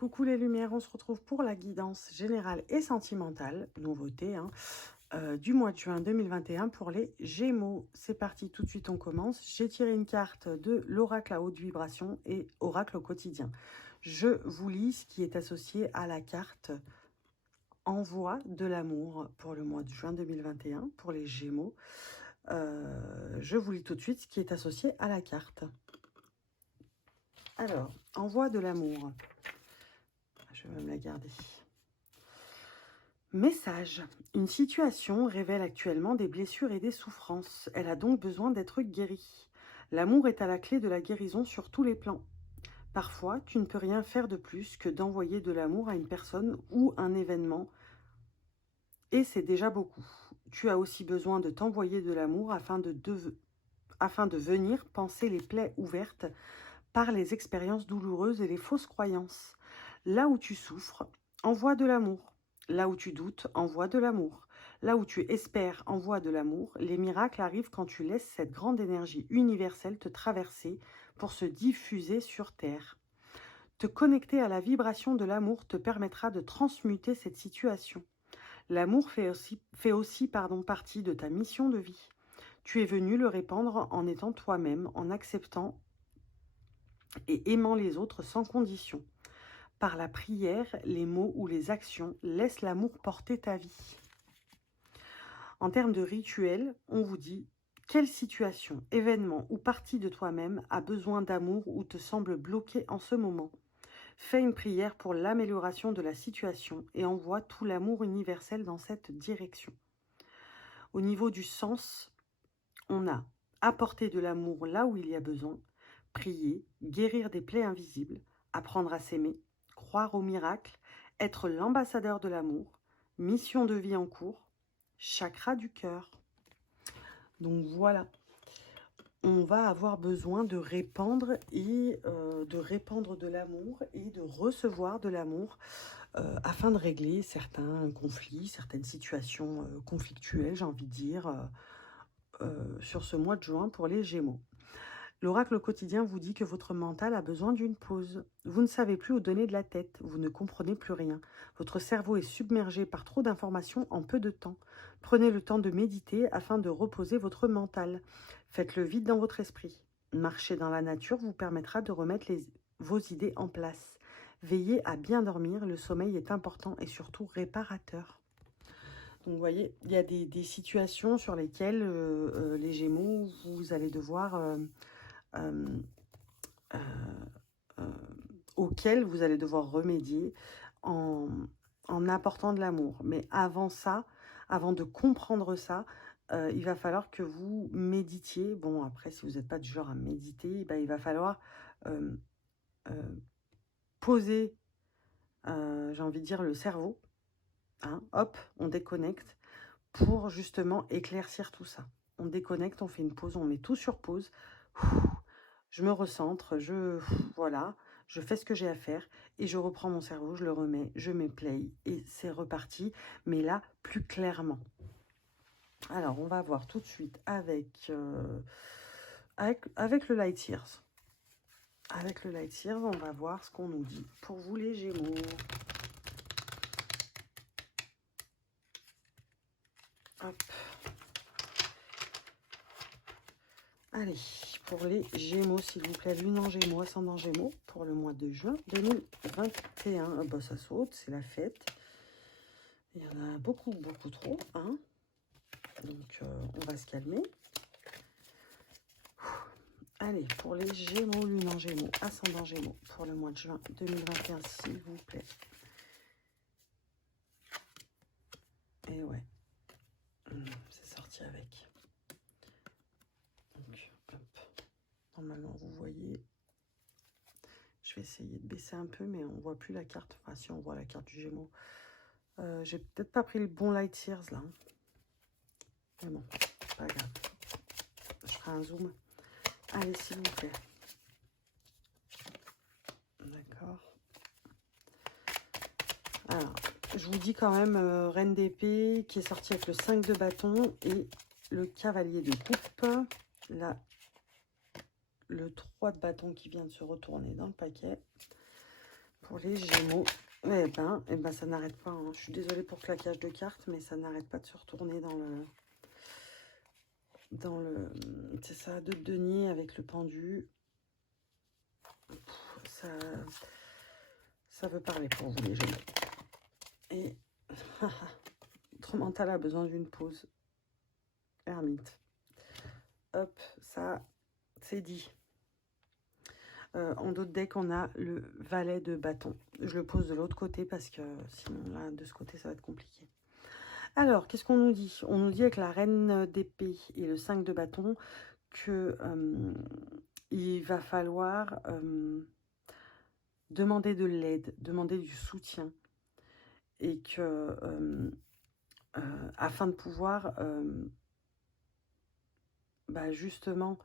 Coucou les lumières, on se retrouve pour la guidance générale et sentimentale, nouveauté, hein, du mois de juin 2021 pour les Gémeaux. C'est parti, tout de suite on commence. J'ai tiré une carte de l'oracle à haute vibration et oracle au quotidien. Je vous lis ce qui est associé à la carte envoi de l'amour pour le mois de juin 2021 pour les Gémeaux. Je vous lis tout de suite ce qui est associé à la carte. Alors, envoi de l'amour. Je vais même la garder. Message. Une situation révèle actuellement des blessures et des souffrances. Elle a donc besoin d'être guérie. L'amour est à la clé de la guérison sur tous les plans. Parfois, tu ne peux rien faire de plus que d'envoyer de l'amour à une personne ou un événement. Et c'est déjà beaucoup. Tu as aussi besoin de t'envoyer de l'amour afin de venir panser les plaies ouvertes par les expériences douloureuses et les fausses croyances. Là où tu souffres, envoie de l'amour. Là où tu doutes, envoie de l'amour. Là où tu espères, envoie de l'amour. Les miracles arrivent quand tu laisses cette grande énergie universelle te traverser pour se diffuser sur Terre. Te connecter à la vibration de l'amour te permettra de transmuter cette situation. L'amour fait aussi partie de ta mission de vie. Tu es venu le répandre en étant toi-même, en acceptant et aimant les autres sans condition. Par la prière, les mots ou les actions, laisse l'amour porter ta vie. En termes de rituel, on vous dit quelle situation, événement ou partie de toi-même a besoin d'amour ou te semble bloqué en ce moment. Fais une prière pour l'amélioration de la situation et envoie tout l'amour universel dans cette direction. Au niveau du sens, on a apporter de l'amour là où il y a besoin, prier, guérir des plaies invisibles, apprendre à s'aimer, croire au miracle, être l'ambassadeur de l'amour, mission de vie en cours, chakra du cœur. Donc voilà, on va avoir besoin de répandre de l'amour et de recevoir de l'amour afin de régler certains conflits, certaines situations conflictuelles, j'ai envie de dire, sur ce mois de juin pour les Gémeaux. L'oracle quotidien vous dit que votre mental a besoin d'une pause. Vous ne savez plus où donner de la tête, vous ne comprenez plus rien. Votre cerveau est submergé par trop d'informations en peu de temps. Prenez le temps de méditer afin de reposer votre mental. Faites le vide dans votre esprit. Marcher dans la nature vous permettra de remettre vos idées en place. Veillez à bien dormir, le sommeil est important et surtout réparateur. Donc vous voyez, il y a des situations sur lesquelles les Gémeaux, vous allez devoir... euh, auquel vous allez devoir remédier en apportant de l'amour. Mais avant ça, avant de comprendre ça, il va falloir que vous méditiez. Bon, après, si vous n'êtes pas du genre à méditer, ben, il va falloir euh, poser, j'ai envie de dire, le cerveau. Hein, hop, on déconnecte pour justement éclaircir tout ça. On déconnecte, on fait une pause, on met tout sur pause. Je me recentre, voilà, je fais ce que j'ai à faire et je reprends mon cerveau, je le remets, je mets play et c'est reparti, mais là, plus clairement. Alors, on va voir tout de suite avec le Light Years. Avec le Light Years, on va voir ce qu'on nous dit pour vous les Gémeaux. Hop. Allez, pour les Gémeaux, s'il vous plaît, lune en Gémeaux, ascendant Gémeaux, pour le mois de juin 2021. Ah bah, ça saute, c'est la fête. Il y en a beaucoup, beaucoup trop. Hein, donc, on va se calmer. Allez, pour les Gémeaux, lune en Gémeaux, ascendant Gémeaux, pour le mois de juin 2021, s'il vous plaît. Et ouais, c'est sorti avec. Donc, hop. Normalement, vous voyez. Je vais essayer de baisser un peu, mais on ne voit plus la carte. Enfin, si, on voit la carte du Gémeaux. J'ai peut-être pas pris le bon Light Years, là. Mais bon, pas grave. Je ferai un zoom. Allez, s'il vous plaît. D'accord. Alors, je vous dis quand même Reine d'épée qui est sortie avec le 5 de bâton et le cavalier de coupe. Là, le 3 de bâton qui vient de se retourner dans le paquet. pour les Gémeaux. Eh ben, ça n'arrête pas. Hein. Je suis désolée pour le claquage de cartes, mais ça n'arrête pas de se retourner c'est ça, de denier avec le pendu. Ça veut parler pour vous, les Gémeaux. Et votre mental a besoin d'une pause. Ermite. Hop, ça, c'est dit. En d'autres decks, on a le valet de bâton. Je le pose de l'autre côté parce que sinon, là, de ce côté, ça va être compliqué. Alors, qu'est-ce qu'on nous dit? On nous dit avec la reine d'épée et le 5 de bâton que il va falloir demander de l'aide, demander du soutien. Et que, afin de pouvoir, justement,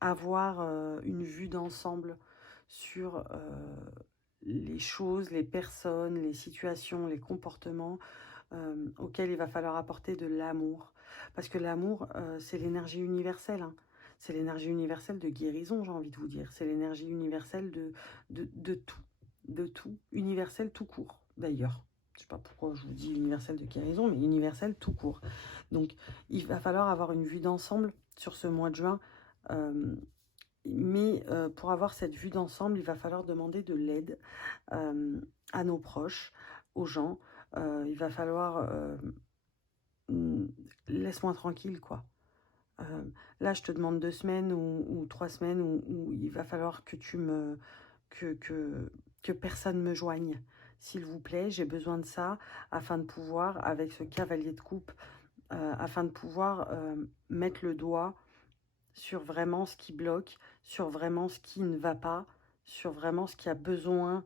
avoir une vue d'ensemble sur les choses, les personnes, les situations, les comportements auxquels il va falloir apporter de l'amour. Parce que l'amour, c'est l'énergie universelle. Hein. C'est l'énergie universelle de guérison, j'ai envie de vous dire. C'est l'énergie universelle de tout. De tout. Universel tout court, d'ailleurs. Je ne sais pas pourquoi je vous dis universel de guérison, mais universel tout court. Donc, il va falloir avoir une vue d'ensemble sur ce mois de juin. Mais pour avoir cette vue d'ensemble, il va falloir demander de l'aide à nos proches, aux gens. Il va falloir... laisse-moi tranquille, quoi. Là, je te demande 2 semaines ou 3 semaines où il va falloir que tu me... que personne me joigne. S'il vous plaît, j'ai besoin de ça afin de pouvoir, avec ce cavalier de coupe, afin de pouvoir mettre le doigt sur vraiment ce qui bloque, sur vraiment ce qui ne va pas, sur vraiment ce qui a besoin,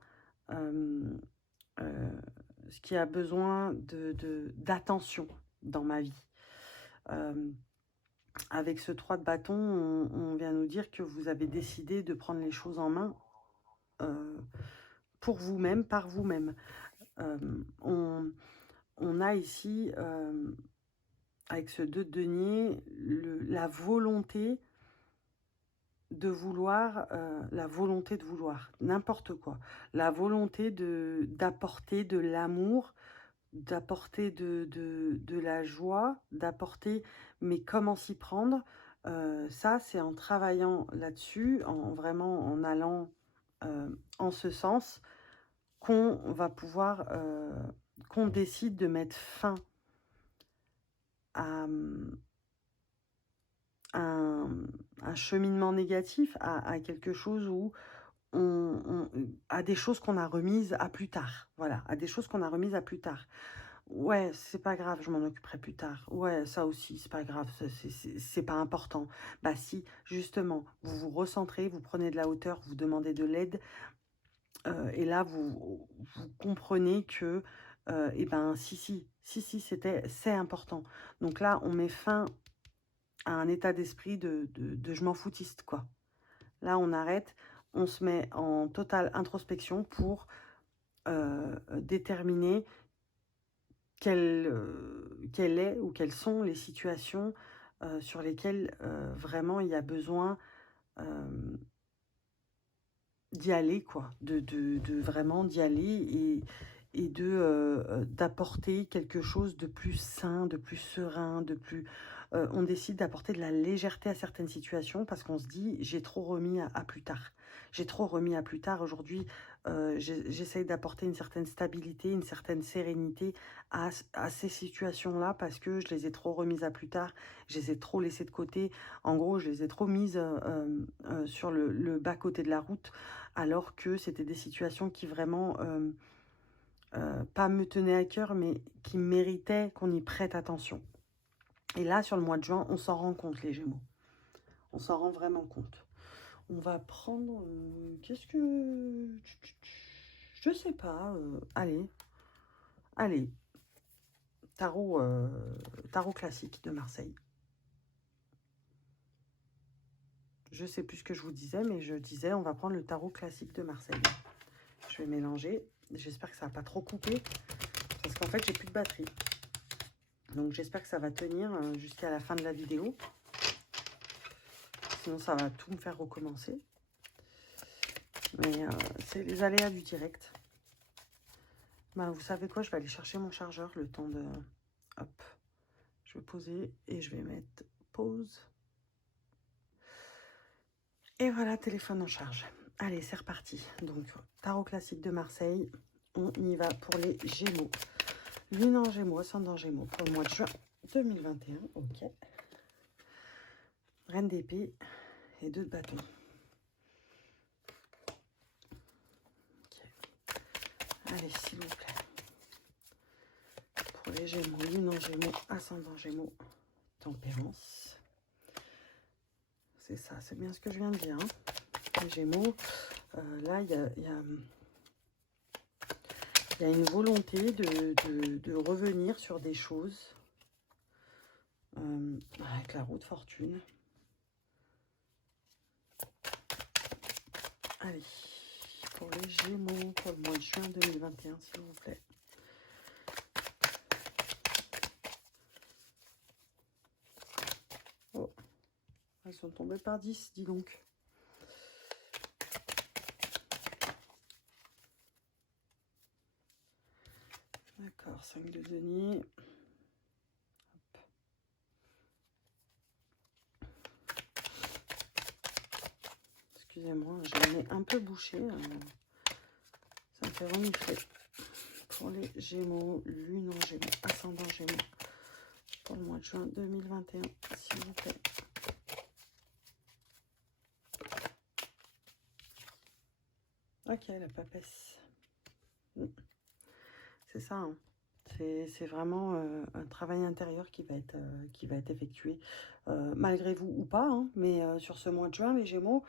d'attention dans ma vie. Avec ce 3 de bâton, on vient nous dire que vous avez décidé de prendre les choses en main pour vous-même, par vous-même. On a ici, avec ce 2 de denier, la volonté de vouloir, n'importe quoi. La volonté d'apporter de l'amour, d'apporter de la joie, d'apporter, mais comment s'y prendre, ça c'est en travaillant là-dessus, vraiment en allant en ce sens, qu'on va pouvoir, qu'on décide de mettre fin à un cheminement négatif, à quelque chose où à des choses qu'on a remises à plus tard. Voilà, à des choses qu'on a remises à plus tard. Ouais, c'est pas grave, je m'en occuperai plus tard. Ouais, ça aussi, c'est pas grave, c'est pas important. Bah si, justement, vous vous recentrez, vous prenez de la hauteur, vous demandez de l'aide, et là, vous comprenez que, si, c'est important. Donc là, on met fin à un état d'esprit de je m'en foutiste, quoi. Là, on arrête, on se met en totale introspection pour déterminer quelle est ou quelles sont les situations sur lesquelles vraiment il y a besoin d'y aller, quoi, de vraiment d'y aller et d'apporter quelque chose de plus sain, de plus serein, de plus... on décide d'apporter de la légèreté à certaines situations parce qu'on se dit, j'ai trop remis à plus tard. J'ai trop remis à plus tard. Aujourd'hui, j'essaye d'apporter une certaine stabilité, une certaine sérénité à ces situations-là parce que je les ai trop remises à plus tard. Je les ai trop laissées de côté. En gros, je les ai trop mises sur le bas-côté de la route alors que c'était des situations qui vraiment... pas me tenaient à cœur, mais qui méritaient qu'on y prête attention. Et là, sur le mois de juin, on s'en rend compte, les Gémeaux. On s'en rend vraiment compte. On va prendre... qu'est-ce que... Je sais pas. Allez. Tarot classique de Marseille. Je sais plus ce que je vous disais, mais je disais, on va prendre le tarot classique de Marseille. Je vais mélanger. J'espère que ça va pas trop couper. Parce qu'en fait, j'ai plus de batterie. Donc, j'espère que ça va tenir jusqu'à la fin de la vidéo. Sinon, ça va tout me faire recommencer. Mais c'est les aléas du direct. Ben, vous savez quoi, je vais aller chercher mon chargeur le temps de... Hop, je vais poser et je vais mettre pause. Et voilà, téléphone en charge. Allez, c'est reparti. Donc, tarot classique de Marseille. On y va pour les Gémeaux. Lune en Gémeaux, ascendant Gémeaux pour le mois de juin 2021. Ok. Reine d'épée et 2 de bâton. Ok. Allez, s'il vous plaît. Pour les Gémeaux, Lune en Gémeaux, ascendant Gémeaux, tempérance. C'est ça, c'est bien ce que je viens de dire. Hein. Les Gémeaux, là, il y a une volonté de revenir sur des choses avec la roue de fortune. Allez, pour les Gémeaux, pour le mois de juin 2021, s'il vous plaît. Oh, elles sont tombées par 10, dis donc. D'accord, 5 de denier. Hop. Excusez-moi, j'ai le nez un peu bouché. Ça me fait renifler. Pour les Gémeaux, Lune en Gémeaux, ascendant Gémeaux. Pour le mois de juin 2021, s'il vous plaît. Ok, la papesse. C'est ça, hein. C'est vraiment un travail intérieur qui va être effectué, malgré vous ou pas, hein, mais sur ce mois de juin, les Gémeaux,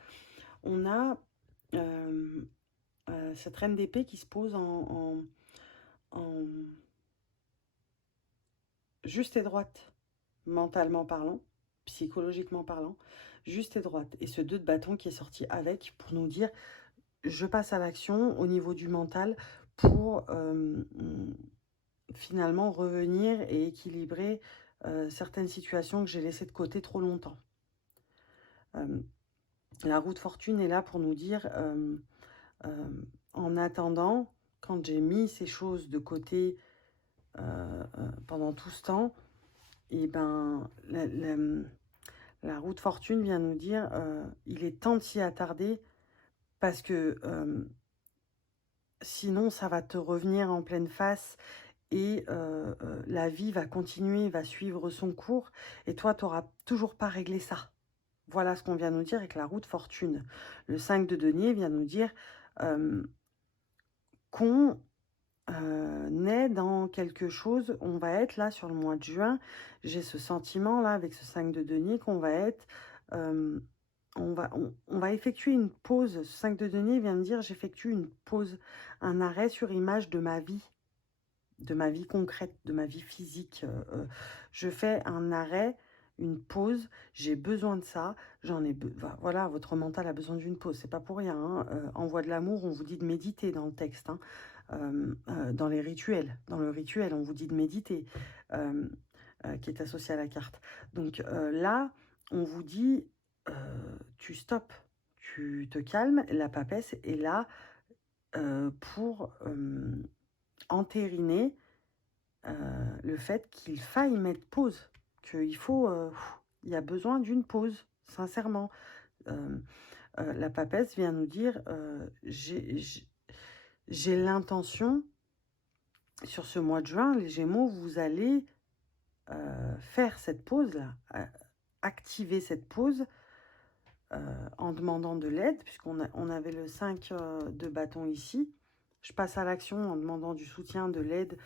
on a cette reine d'épée qui se pose en juste et droite, mentalement parlant, psychologiquement parlant, juste et droite. Et ce 2 de bâton qui est sorti avec pour nous dire, je passe à l'action au niveau du mental pour finalement revenir et équilibrer certaines situations que j'ai laissées de côté trop longtemps. La roue de fortune est là pour nous dire, en attendant, quand j'ai mis ces choses de côté pendant tout ce temps, et ben la roue de fortune vient nous dire, il est temps de s'y attarder parce que sinon ça va te revenir en pleine face. Et la vie va continuer, va suivre son cours. Et toi, tu n'auras toujours pas réglé ça. Voilà ce qu'on vient nous dire avec la roue de fortune. Le 5 de denier vient nous dire qu'on est dans quelque chose. On va être là sur le mois de juin. J'ai ce sentiment-là avec ce 5 de denier qu'on va être... on va effectuer une pause. Ce 5 de denier vient me dire j'effectue une pause, un arrêt sur image de ma vie concrète, de ma vie physique. Je fais un arrêt, une pause, j'ai besoin de ça, voilà, votre mental a besoin d'une pause, c'est pas pour rien. Hein. En voie de l'amour, on vous dit de méditer dans le texte, hein. Dans les rituels, dans le rituel, on vous dit de méditer, qui est associé à la carte. Donc là, on vous dit, tu stops, tu te calmes, la papesse est là pour entériner le fait qu'il faille mettre pause, qu'il faut, il y a besoin d'une pause, sincèrement. La papesse vient nous dire, j'ai l'intention, sur ce mois de juin, les Gémeaux, vous allez faire cette pause-là, activer cette pause en demandant de l'aide, puisqu'on avait le 5 de bâton ici. Je passe à l'action en demandant du soutien, de l'aide,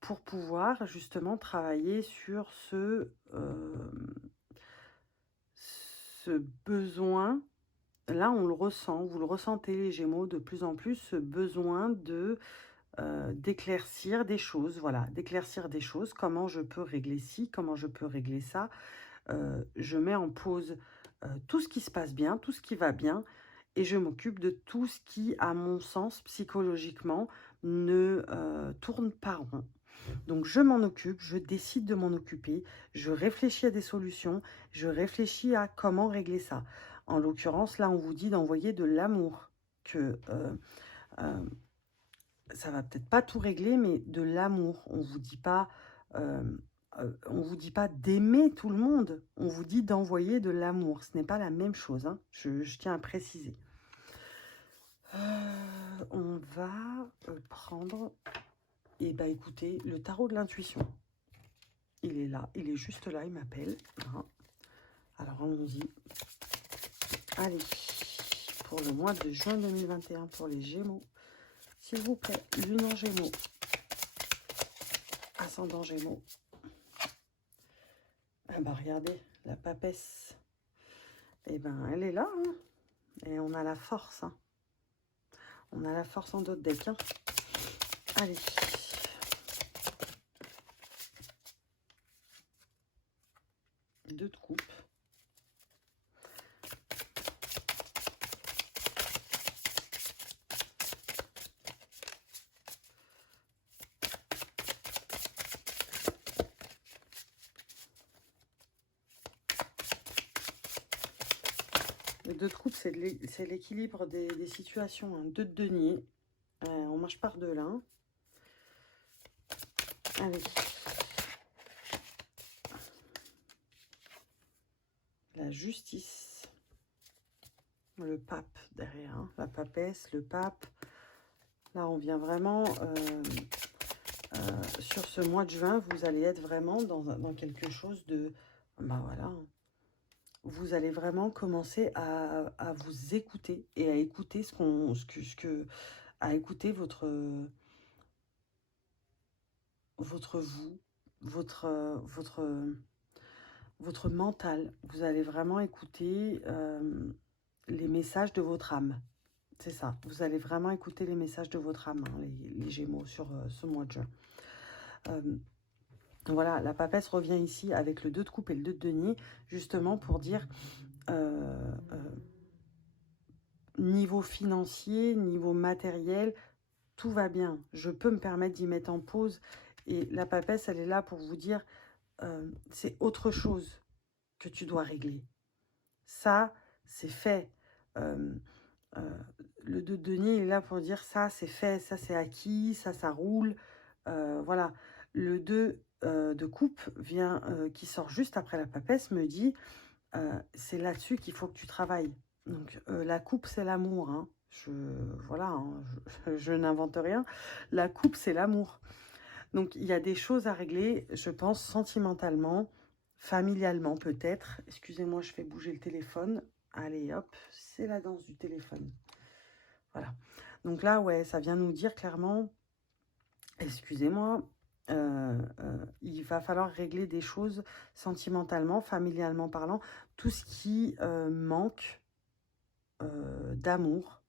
pour pouvoir justement travailler sur ce besoin. Là, on le ressent, vous le ressentez les Gémeaux de plus en plus, ce besoin de d'éclaircir des choses, voilà, d'éclaircir des choses, comment je peux régler ci, comment je peux régler ça. Je mets en pause tout ce qui se passe bien, tout ce qui va bien, et je m'occupe de tout ce qui, à mon sens, psychologiquement, ne tourne pas rond. Donc je m'en occupe, je décide de m'en occuper, je réfléchis à des solutions, je réfléchis à comment régler ça. En l'occurrence, là, on vous dit d'envoyer de l'amour. Que ça va peut-être pas tout régler, mais de l'amour. On vous dit pas d'aimer tout le monde. On vous dit d'envoyer de l'amour. Ce n'est pas la même chose, hein. Je tiens à préciser. On va prendre, et bah écoutez, le tarot de l'intuition. Il est là, il est juste là, il m'appelle. Hein. Alors allons-y. Allez, pour le mois de juin 2021, pour les Gémeaux. S'il vous plaît, lune en Gémeaux. Ascendant Gémeaux. Ah bah regardez, la papesse. Eh ben, elle est là. Hein. Et on a la force. Hein. On a la force en d'autres decks. Hein. Allez. Deux de coupe. Le 2 de coupe, c'est l'équilibre des situations. Hein. 2 de denier. On marche par deux là. Hein. Allez. La justice. Le pape derrière. Hein. La papesse, le pape. Là, on vient vraiment... sur ce mois de juin, vous allez être vraiment dans quelque chose de... Ben voilà. Hein. Vous allez vraiment commencer à vous écouter et à écouter à écouter votre vous, votre mental. Vous allez vraiment écouter les messages de votre âme. C'est ça. Vous allez vraiment écouter les messages de votre âme, hein, les Gémeaux, sur ce mois de juin. Voilà, la papesse revient ici avec le 2 de coupe et le 2 de denier, justement pour dire niveau financier, niveau matériel, tout va bien. Je peux me permettre d'y mettre en pause. Et la papesse, elle est là pour vous dire, c'est autre chose que tu dois régler. Ça, c'est fait. Le 2 de denier est là pour dire, ça, c'est fait, ça, c'est acquis, ça roule. Voilà. Le 2 de coupe vient, qui sort juste après la papesse, me dit, c'est là-dessus qu'il faut que tu travailles. Donc, la coupe, c'est l'amour. Hein. Voilà, hein, je n'invente rien. La coupe, c'est l'amour. Donc, il y a des choses à régler, je pense, sentimentalement, familialement peut-être. Excusez-moi, je fais bouger le téléphone. Allez, hop, c'est la danse du téléphone. Voilà. Donc là, ouais, ça vient nous dire clairement, excusez-moi, il va falloir régler des choses sentimentalement, familialement parlant, tout ce qui manque d'amour,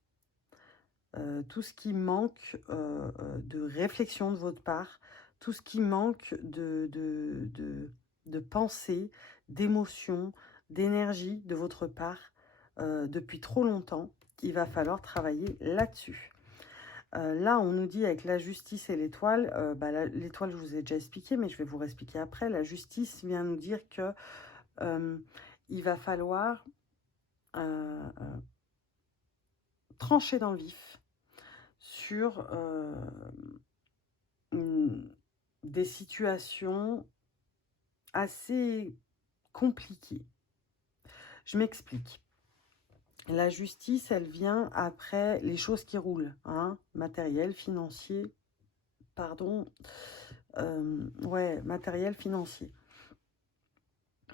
tout ce qui manque de réflexion de votre part, tout ce qui manque de pensée, d'émotion, d'énergie de votre part depuis trop longtemps. Il va falloir travailler là-dessus. Là, on nous dit avec la justice et l'étoile, l'étoile, je vous ai déjà expliqué, mais je vais vous réexpliquer après. La justice vient nous dire que il va falloir trancher dans le vif sur des situations assez compliquées. Je m'explique. La justice, elle vient après les choses qui roulent, hein, matériel, financier, pardon, ouais, matériel, financier.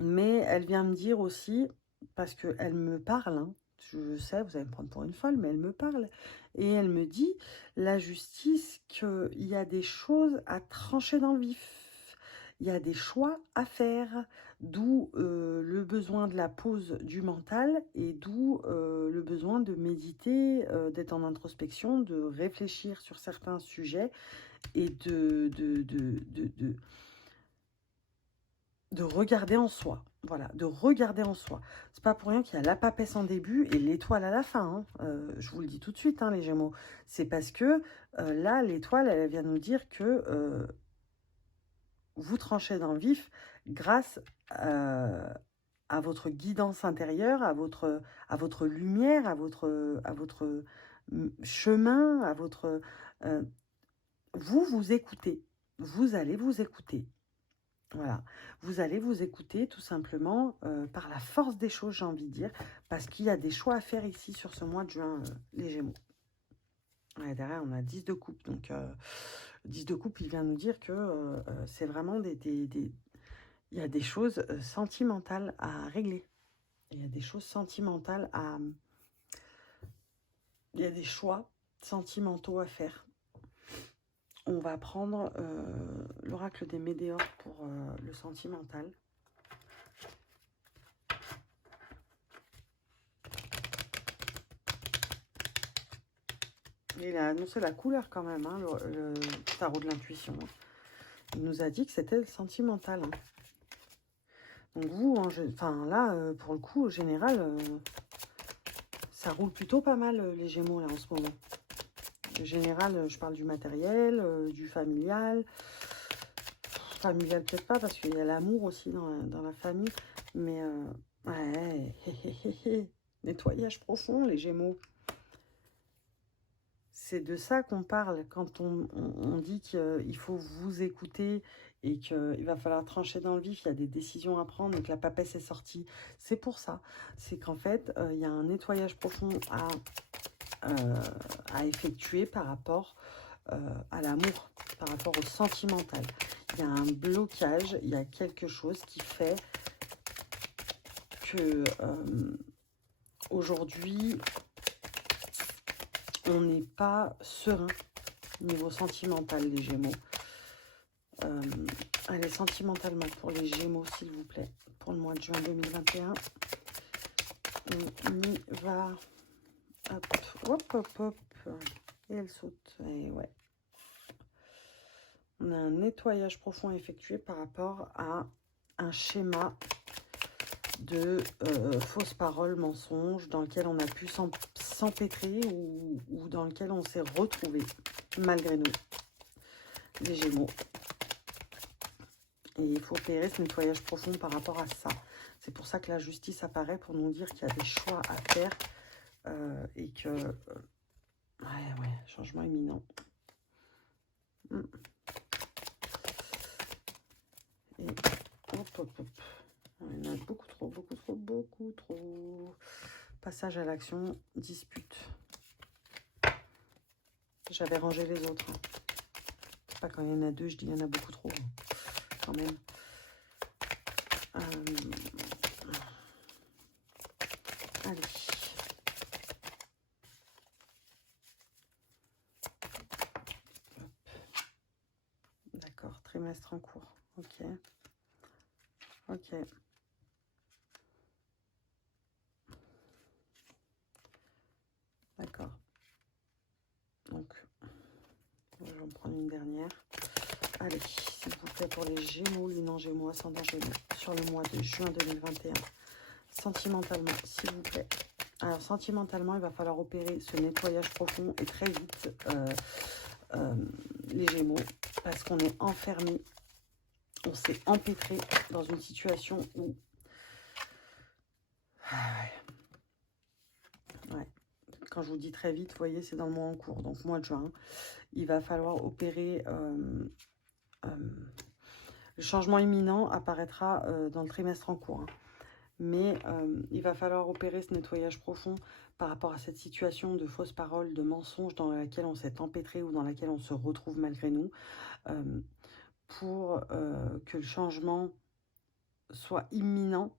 Mais elle vient me dire aussi, parce qu'elle me parle, hein, je sais, vous allez me prendre pour une folle, mais elle me parle, et elle me dit, la justice, qu'il y a des choses à trancher dans le vif. Il y a des choix à faire, d'où le besoin de la pause du mental et d'où le besoin de méditer, d'être en introspection, de réfléchir sur certains sujets et de regarder en soi. Voilà, de regarder en soi. C'est pas pour rien qu'il y a la papesse en début et l'étoile à la fin. Hein. Je vous le dis tout de suite, hein, les Gémeaux. C'est parce que là, l'étoile, elle vient nous dire que vous tranchez dans le vif grâce à votre guidance intérieure, à votre lumière, à votre chemin, à votre... euh, vous vous écoutez. Vous allez vous écouter. Voilà. Vous allez vous écouter tout simplement par la force des choses, j'ai envie de dire, parce qu'il y a des choix à faire ici sur ce mois de juin, les Gémeaux. Ouais, derrière, on a 10 de coupe. Donc, 10 de coupe, il vient nous dire que c'est vraiment il y a des choses sentimentales à régler. Il y a des choses sentimentales à... Il y a des choix sentimentaux à faire. On va prendre l'oracle des Médéors pour le sentimental. Il a annoncé la couleur quand même, hein, le tarot de l'intuition. Il nous a dit que c'était le sentimental. Hein. Donc vous, enfin là, pour le coup, au général, ça roule plutôt pas mal les Gémeaux là en ce moment. En général, je parle du matériel, du familial. Familial peut-être pas, parce qu'il y a l'amour aussi dans la famille. Mais ouais, nettoyage profond, les Gémeaux. C'est de ça qu'on parle quand on dit qu'il faut vous écouter et qu'il va falloir trancher dans le vif, il y a des décisions à prendre et que la papesse est sortie. C'est pour ça. C'est qu'en fait, il y a un nettoyage profond à effectuer par rapport à l'amour, par rapport au sentimental. Il y a un blocage, il y a quelque chose qui fait que aujourd'hui, on n'est pas serein niveau sentimental, les Gémeaux. Allez, sentimentalement pour les Gémeaux, s'il vous plaît, pour le mois de juin 2021. On y va. Hop, hop, hop, hop. Et elle saute. Et ouais. On a un nettoyage profond effectué par rapport à un schéma de fausses paroles, mensonges, dans lequel on a pu s'empêtrer ou dans lequel on s'est retrouvé, malgré nous, les Gémeaux. Et il faut opérer ce nettoyage profond par rapport à ça. C'est pour ça que la justice apparaît, pour nous dire qu'il y a des choix à faire et que... ouais, changement imminent. Et hop, hop, hop. Il y en a beaucoup trop, beaucoup trop, beaucoup trop. Passage à l'action, dispute. J'avais rangé les autres. Hein. C'est pas quand il y en a deux, je dis il y en a beaucoup trop. Hein. Quand même. Allez. D'accord, trimestre en cours. Ok. Ok. D'accord. Donc, je vais en prendre une dernière. Allez, s'il vous plaît, pour les Gémeaux, lune en Gémeaux, ascendant Gémeaux, sur le mois de juin 2021. Sentimentalement, s'il vous plaît. Alors, sentimentalement, il va falloir opérer ce nettoyage profond et très vite, les Gémeaux, parce qu'on est enfermé, on s'est empêtré dans une situation où... Ouais. Quand je vous dis très vite, vous voyez, c'est dans le mois en cours, donc mois de juin. Il va falloir opérer... le changement imminent apparaîtra dans le trimestre en cours. Hein. Mais il va falloir opérer ce nettoyage profond par rapport à cette situation de fausses paroles, de mensonges dans laquelle on s'est empêtré ou dans laquelle on se retrouve malgré nous, pour que le changement soit imminent.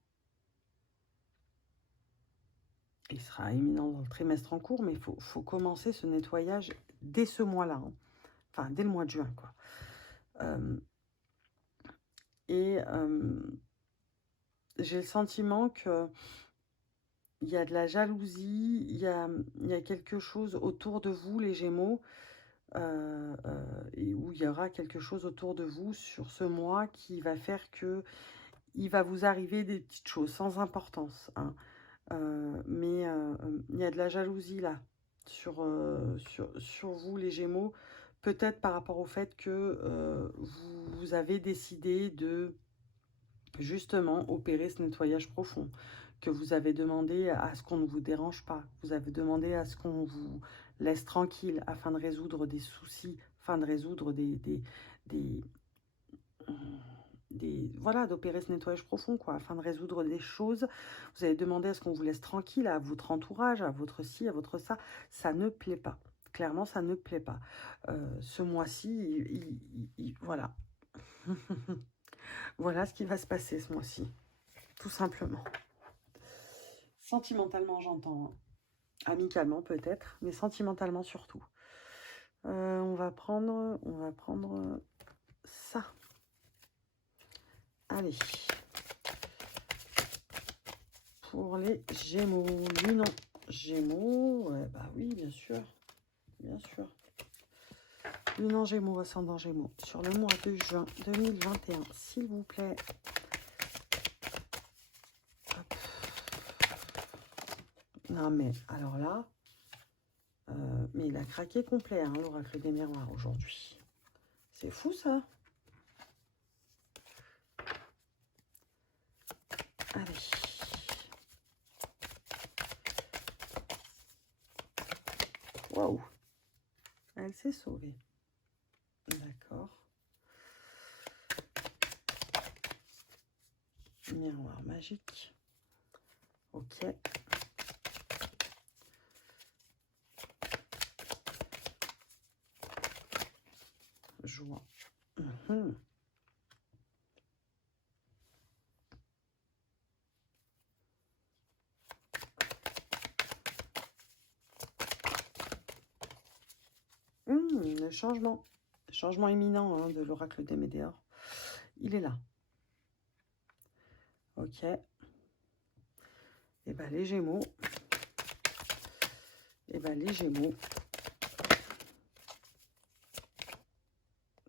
Il sera imminent dans le trimestre en cours, mais il faut commencer ce nettoyage dès ce mois-là. Hein. Enfin, dès le mois de juin, quoi. J'ai le sentiment que il y a de la jalousie, il y a quelque chose autour de vous, les Gémeaux, et où il y aura quelque chose autour de vous sur ce mois qui va faire que il va vous arriver des petites choses sans importance. Hein. Mais il y a de la jalousie là sur vous, les Gémeaux, peut-être par rapport au fait que vous avez décidé de justement opérer ce nettoyage profond, que vous avez demandé à ce qu'on ne vous dérange pas, vous avez demandé à ce qu'on vous laisse tranquille afin de résoudre des soucis, afin de résoudre des, voilà, d'opérer ce nettoyage profond, quoi, afin de résoudre des choses. Vous avez demandé à ce qu'on vous laisse tranquille, à votre entourage, à votre ci, à votre ça. Ça ne plaît pas. Clairement, ça ne plaît pas. Ce mois-ci, voilà. Voilà ce qui va se passer ce mois-ci, tout simplement. Sentimentalement, j'entends. Hein. Amicalement, peut-être, mais sentimentalement surtout. On va prendre ça. Allez. Pour les Gémeaux. Lui, non. Gémeaux, ouais, bah oui, bien sûr. Bien sûr. Lune en Gémeaux, ascendant Gémeaux. Sur le mois de juin 2021, s'il vous plaît. Hop. Non, mais alors là, mais il a craqué complet, hein, l'oracle des miroirs aujourd'hui. C'est fou, ça. Allez. Waouh. Elle s'est sauvée. D'accord. Miroir magique. Ok. Joie. Mmh. Le changement. Changement imminent, hein, de l'oracle des Médéors. Il est là. Ok. Et bien les Gémeaux. Et bien les Gémeaux.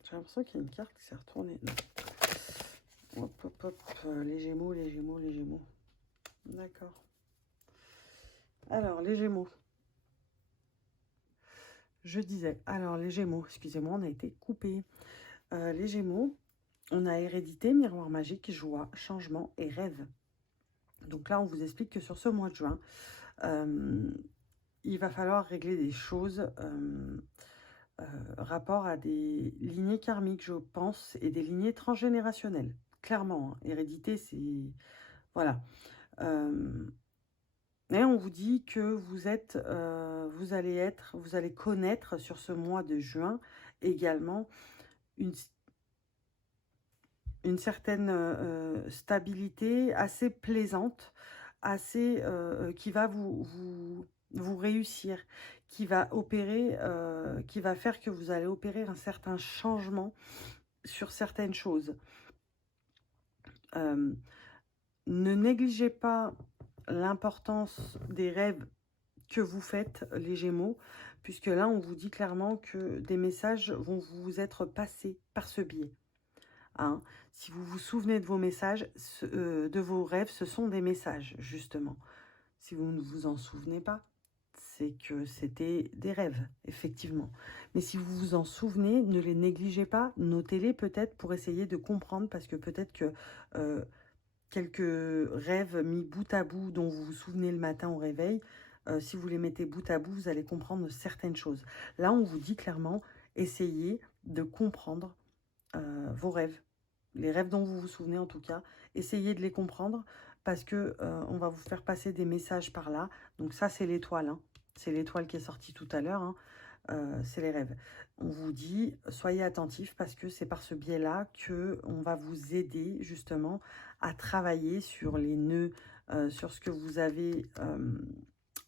J'ai l'impression qu'il y a une carte qui s'est retournée. Non. Hop, hop, hop. Les Gémeaux, les Gémeaux, les Gémeaux. D'accord. Alors, les Gémeaux. Je disais, alors les Gémeaux, excusez-moi, on a été coupé. Les Gémeaux, on a hérédité, miroir magique, joie, changement et rêve. Donc là, on vous explique que sur ce mois de juin, il va falloir régler des choses rapport à des lignées karmiques, je pense, et des lignées transgénérationnelles. Clairement, hein. Hérédité, c'est... Voilà. Et on vous dit que vous êtes, vous allez connaître sur ce mois de juin également une certaine stabilité assez plaisante, assez qui va vous réussir, qui va opérer, qui va faire que vous allez opérer un certain changement sur certaines choses. Ne négligez pas l'importance des rêves que vous faites, les Gémeaux, puisque là, on vous dit clairement que des messages vont vous être passés par ce biais. Hein. Si vous vous souvenez de vos messages, de vos rêves, ce sont des messages, justement. Si vous ne vous en souvenez pas, c'est que c'était des rêves, effectivement. Mais si vous vous en souvenez, ne les négligez pas, notez-les peut-être pour essayer de comprendre, parce que peut-être que quelques rêves mis bout à bout dont vous vous souvenez le matin au réveil, si vous les mettez bout à bout, vous allez comprendre certaines choses. Là, on vous dit clairement, essayez de comprendre vos rêves. Les rêves dont vous vous souvenez en tout cas, essayez de les comprendre parce que on va vous faire passer des messages par là. Donc ça, c'est l'étoile. Hein. C'est l'étoile qui est sortie tout à l'heure. Hein. C'est les rêves. On vous dit, soyez attentifs parce que c'est par ce biais-là qu'on va vous aider justement à travailler sur les nœuds, sur ce que vous avez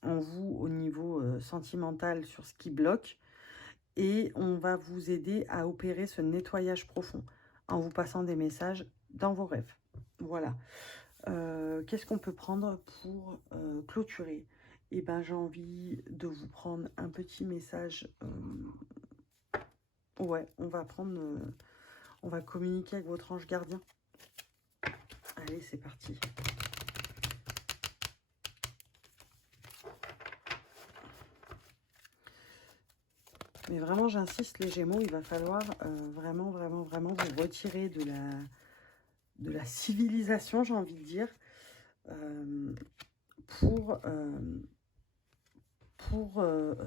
en vous au niveau sentimental, sur ce qui bloque. Et on va vous aider à opérer ce nettoyage profond en vous passant des messages dans vos rêves. Voilà. Qu'est-ce qu'on peut prendre pour clôturer? Eh bien, j'ai envie de vous prendre un petit message. Ouais, on va prendre... on va communiquer avec votre ange gardien. Allez, c'est parti. Mais vraiment, j'insiste, les Gémeaux, il va falloir vraiment, vraiment, vraiment vous retirer de de la civilisation, j'ai envie de dire, pour,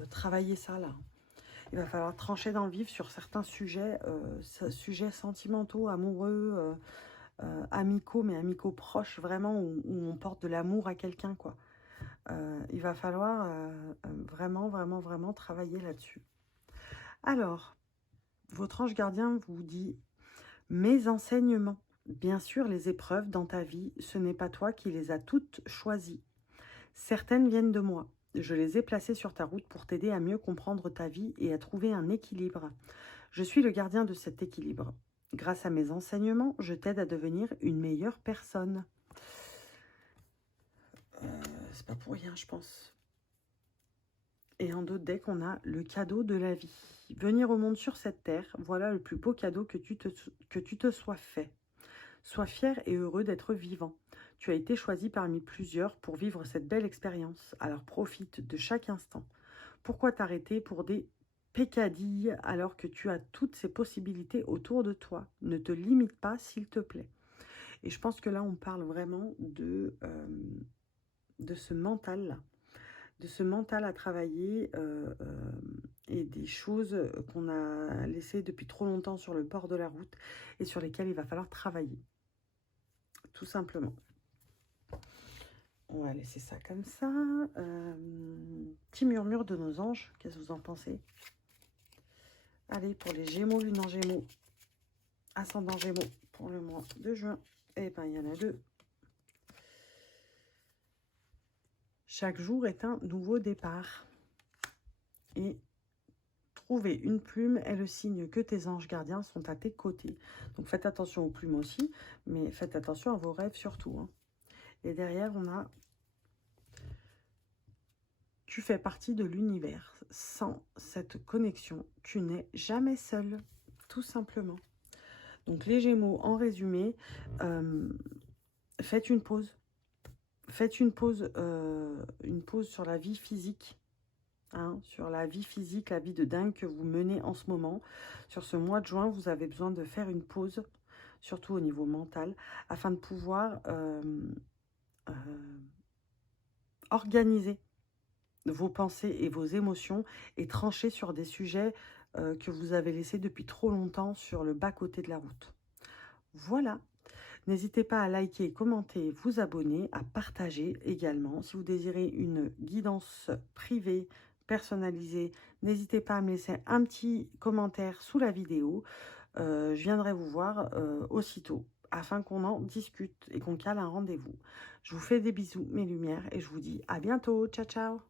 travailler ça, là. Il va falloir trancher dans le vif sur certains sujets, sujets sentimentaux, amoureux, amicaux, mais amicaux proches, vraiment, où on porte de l'amour à quelqu'un, quoi. Il va falloir vraiment, vraiment, vraiment travailler là-dessus. Alors, votre ange gardien vous dit: mes enseignements. Bien sûr, les épreuves dans ta vie, ce n'est pas toi qui les as toutes choisies. Certaines viennent de moi. Je les ai placées sur ta route pour t'aider à mieux comprendre ta vie et à trouver un équilibre. Je suis le gardien de cet équilibre. Grâce à mes enseignements, je t'aide à devenir une meilleure personne. C'est pas pour rien, je pense. Et en d'autres decks, on a le cadeau de la vie. Venir au monde sur cette terre, voilà le plus beau cadeau que tu te sois fait. Sois fier et heureux d'être vivant. Tu as été choisi parmi plusieurs pour vivre cette belle expérience. Alors profite de chaque instant. Pourquoi t'arrêter pour des pécadilles alors que tu as toutes ces possibilités autour de toi? Ne te limite pas, s'il te plaît. Et je pense que là, on parle vraiment de ce mental-là. De ce mental à travailler et des choses qu'on a laissées depuis trop longtemps sur le bord de la route et sur lesquelles il va falloir travailler. Tout simplement. On va laisser ça comme ça. Petit murmure de nos anges. Qu'est-ce que vous en pensez? Allez, pour les Gémeaux, Lune en Gémeaux, Ascendant Gémeaux, pour le mois de juin. Eh bien, il y en a deux. Chaque jour est un nouveau départ. Et trouver une plume est le signe que tes anges gardiens sont à tes côtés. Donc, faites attention aux plumes aussi, mais faites attention à vos rêves surtout. Hein. Et derrière, on a... Tu fais partie de l'univers. Sans cette connexion, tu n'es jamais seul, tout simplement. Donc les Gémeaux, en résumé, faites une pause. Faites une pause sur la vie physique. Hein, sur la vie physique, la vie de dingue que vous menez en ce moment. Sur ce mois de juin, vous avez besoin de faire une pause, surtout au niveau mental, afin de pouvoir organiser vos pensées et vos émotions et trancher sur des sujets que vous avez laissés depuis trop longtemps sur le bas-côté de la route. Voilà. N'hésitez pas à liker, commenter, vous abonner, à partager également. Si vous désirez une guidance privée, personnalisée, n'hésitez pas à me laisser un petit commentaire sous la vidéo. Je viendrai vous voir aussitôt afin qu'on en discute et qu'on cale un rendez-vous. Je vous fais des bisous, mes lumières, et je vous dis à bientôt. Ciao, ciao!